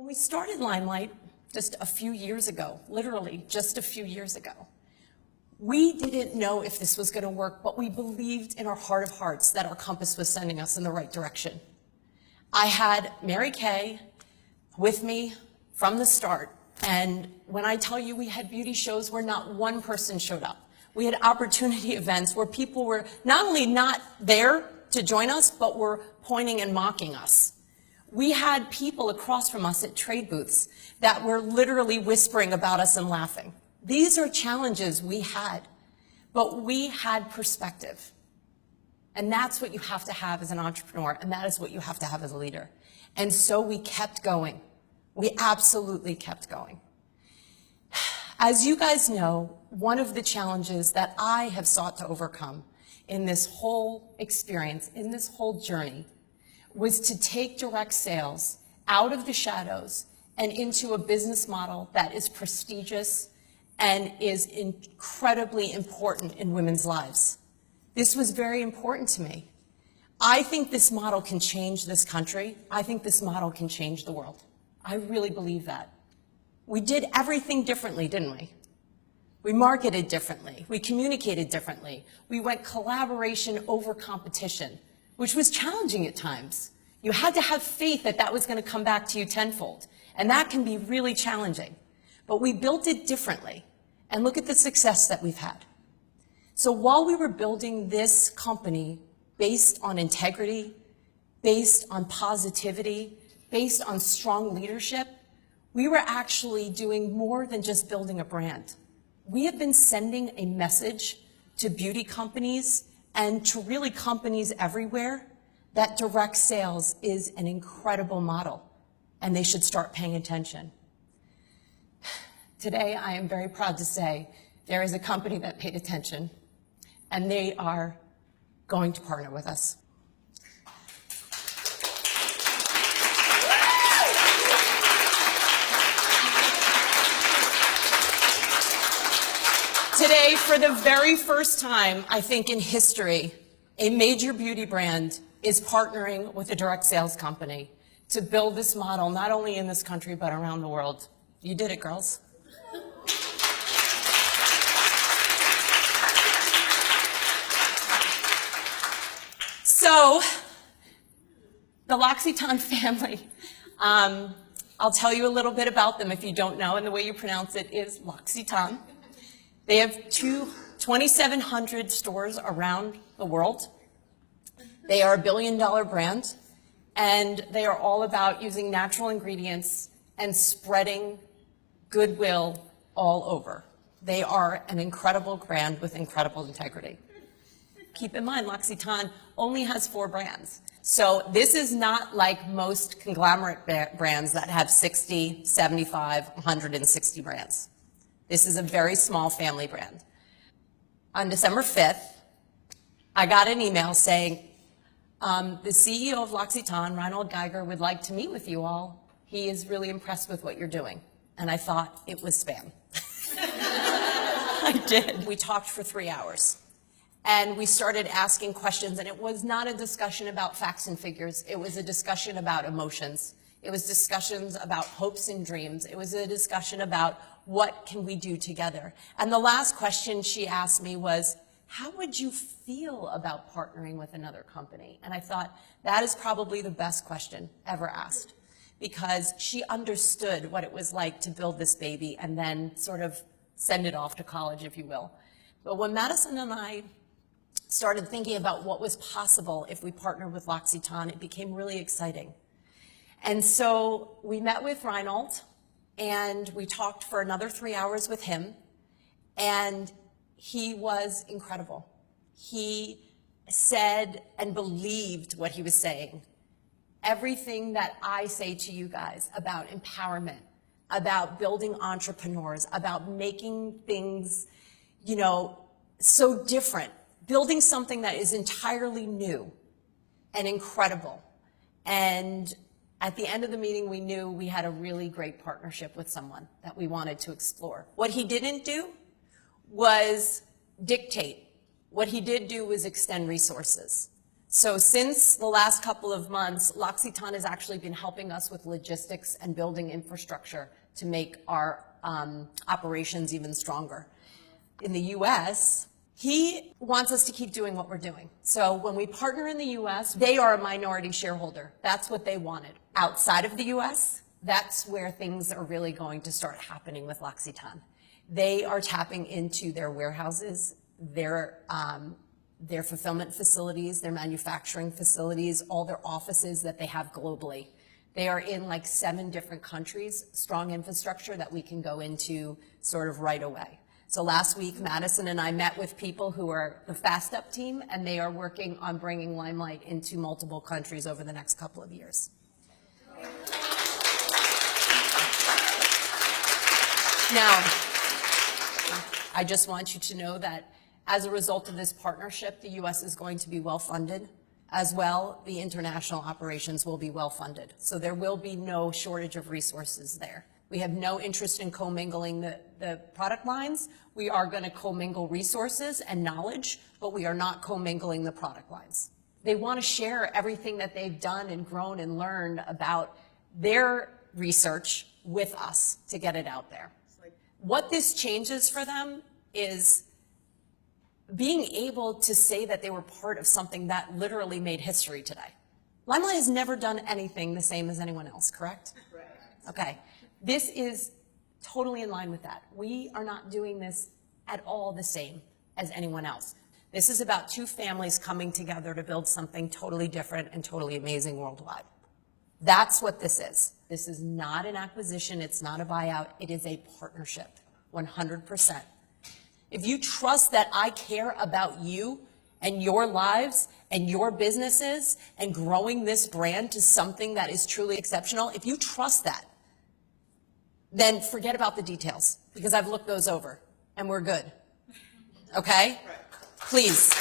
When we started LimeLight just a few years ago, literally just a few years ago, we didn't know if this was going to work, but we believed in our heart of hearts that our compass was sending us in the right direction. I had Michele Gay with me from the start, and when I tell you we had beauty shows where not one person showed up, we had opportunity events where people were not only not there to join us, but were pointing and mocking us. We had people across from us at trade booths that were literally whispering about us and laughing. These are challenges we had, but we had perspective. And that's what you have to have as an entrepreneur, and that is what you have to have as a leader. And so we kept going. We absolutely kept going. As you guys know, one of the challenges that I have sought to overcome in this whole experience, in this whole journey, was to take direct sales out of the shadows and into a business model that is prestigious and is incredibly important in women's lives. This was very important to me. I think this model can change this country. I think this model can change the world. I really believe that. We did everything differently, didn't we? We marketed differently. We communicated differently. We went collaboration over competition, which was challenging at times. You had to have faith that that was going to come back to you tenfold, and that can be really challenging. But we built it differently, and look at the success that we've had. So while we were building this company based on integrity, based on positivity, based on strong leadership, we were actually doing more than just building a brand. We have been sending a message to beauty companies and to really companies everywhere that direct sales is an incredible model, and they should start paying attention. Today, I am very proud to say there is a company that paid attention, and they are going to partner with us. Today, for the very first time, I think in history, a major beauty brand is partnering with a direct sales company to build this model, not only in this country, but around the world. You did it, girls. So, the L'Occitane family, I'll tell you a little bit about them if you don't know, and the way you pronounce it is L'Occitane. They have 2,700 stores around the world. They are a billion-dollar brand, and they are all about using natural ingredients and spreading goodwill all over. They are an incredible brand with incredible integrity. Keep in mind, L'Occitane only has 4 brands. So this is not like most conglomerate brands that have 60, 75, 160 brands. This is a very small family brand. On December 5th, I got an email saying, the CEO of L'Occitane, Reinhold Geiger, would like to meet with you all. He is really impressed with what you're doing. And I thought it was spam. I did. We talked for 3 hours. And we started asking questions, and it was not a discussion about facts and figures. It was a discussion about emotions. It was discussions about hopes and dreams. It was a discussion about what can we do together. And the last question she asked me was, how would you feel about partnering with another company? And I thought, that is probably the best question ever asked, because she understood what it was like to build this baby and then sort of send it off to college, if you will. But when Madison and I started thinking about what was possible if we partnered with L'Occitane, it became really exciting. And so we met with Reinhold, and we talked for another 3 hours with him, and he was incredible. He said and believed what he was saying. Everything that I say to you guys about empowerment, about building entrepreneurs, about making things, you know, so different, building something that is entirely new and incredible. And at the end of the meeting, we knew we had a really great partnership with someone that we wanted to explore. What he didn't do was dictate. What he did do was extend resources. So since the last couple of months, L'Occitane has actually been helping us with logistics and building infrastructure to make our operations even stronger. In the US, he wants us to keep doing what we're doing. So when we partner in the US, they are a minority shareholder. That's what they wanted. Outside of the US, that's where things are really going to start happening with L'Occitane. They are tapping into their warehouses, their fulfillment facilities, their manufacturing facilities, all their offices that they have globally. They are in like 7 different countries, strong infrastructure that we can go into sort of right away. So last week, Madison and I met with people who are the Fast Up team, and they are working on bringing LimeLight into multiple countries over the next couple of years. Now, I just want you to know that as a result of this partnership, the U.S. is going to be well-funded. As well, the international operations will be well-funded. So there will be no shortage of resources there. We have no interest in commingling the product lines. We are going to commingle resources and knowledge, but we are not commingling the product lines. They want to share everything that they've done and grown and learned about their research with us to get it out there. What this changes for them is being able to say that they were part of something that literally made history today. LimeLight has never done anything the same as anyone else, correct? Right. Okay. This is totally in line with that. We are not doing this at all the same as anyone else. This is about 2 families coming together to build something totally different and totally amazing worldwide. That's what this is. This is not an acquisition. It's not a buyout. It is a partnership, 100%. If you trust that I care about you and your lives and your businesses and growing this brand to something that is truly exceptional, if you trust that, then forget about the details, because I've looked those over and we're good. Okay? Please.